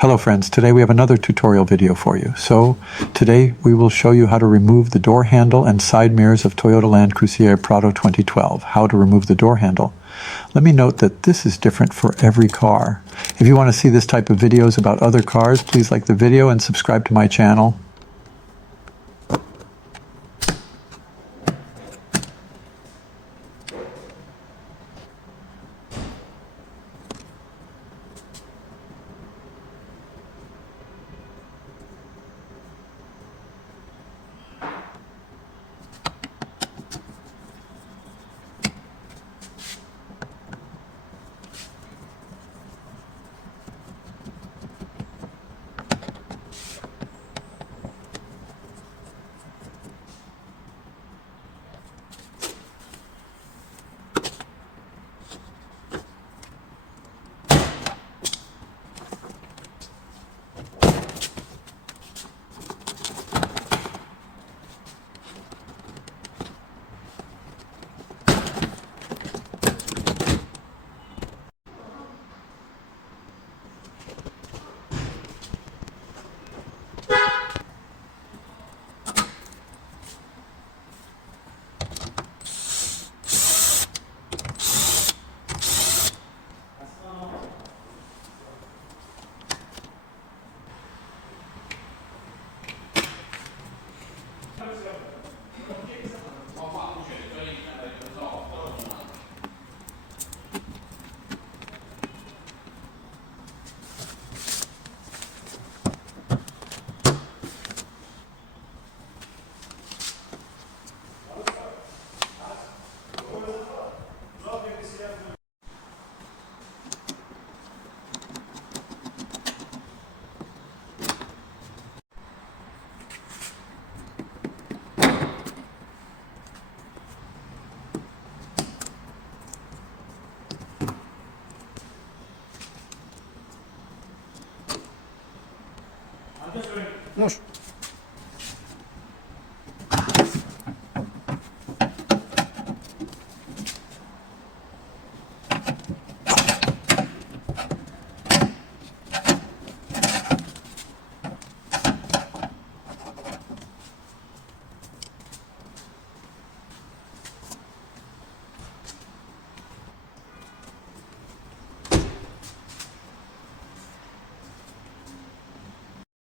Hello friends, today we have another tutorial video for you. So today we will show you how to remove the door handle and side mirrors of Toyota Land Cruiser Prado 2012. How to remove the door handle. Let me note that this is different for every car. If you want to see this type of videos about other cars, please like the video and subscribe to my channel. Nóż.